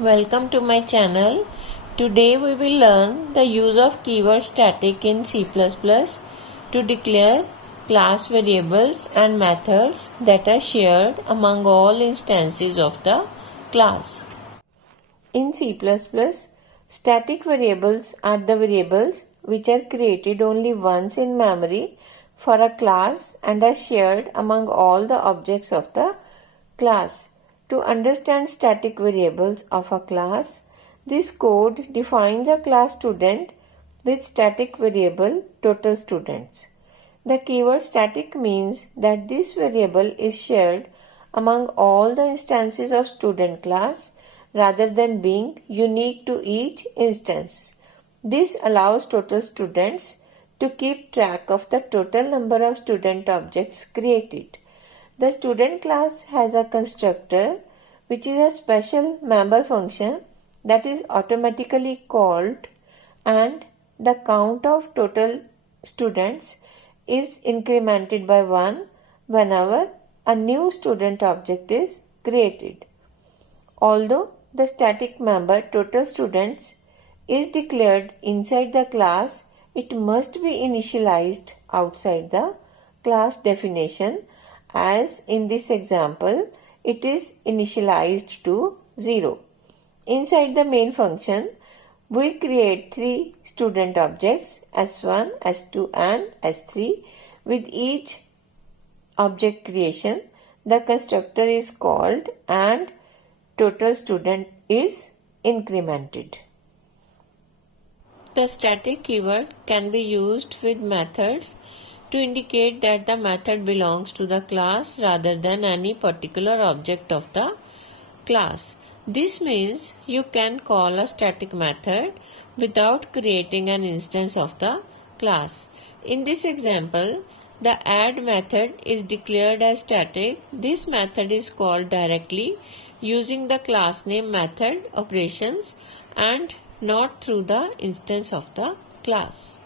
Welcome to my channel. Today we will learn the use of keyword static in C++ to declare class variables and methods that are shared among all instances of the class. In C++, static variables are the variables which are created only once in memory for a class and are shared among all the objects of the class. To understand static variables of a class, this code defines a class student with static variable total students. The keyword static means that this variable is shared among all the instances of student class rather than being unique to each instance. This allows total students to keep track of the total number of student objects created. The student class has a constructor which is a special member function that is automatically called, and the count of total students is incremented by 1 whenever a new student object is created. Although the static member total students is declared inside the class, it must be initialized outside the class definition. As in this example, it is initialized to 0. Inside the main function, we create 3 student objects S1, S2 and S3. With each object creation, the constructor is called and total student is incremented. The static keyword can be used with methods to indicate that the method belongs to the class rather than any particular object of the class. This means you can call a static method without creating an instance of the class. In this example, the add method is declared as static. This method is called directly using the class name method operations and not through the instance of the class.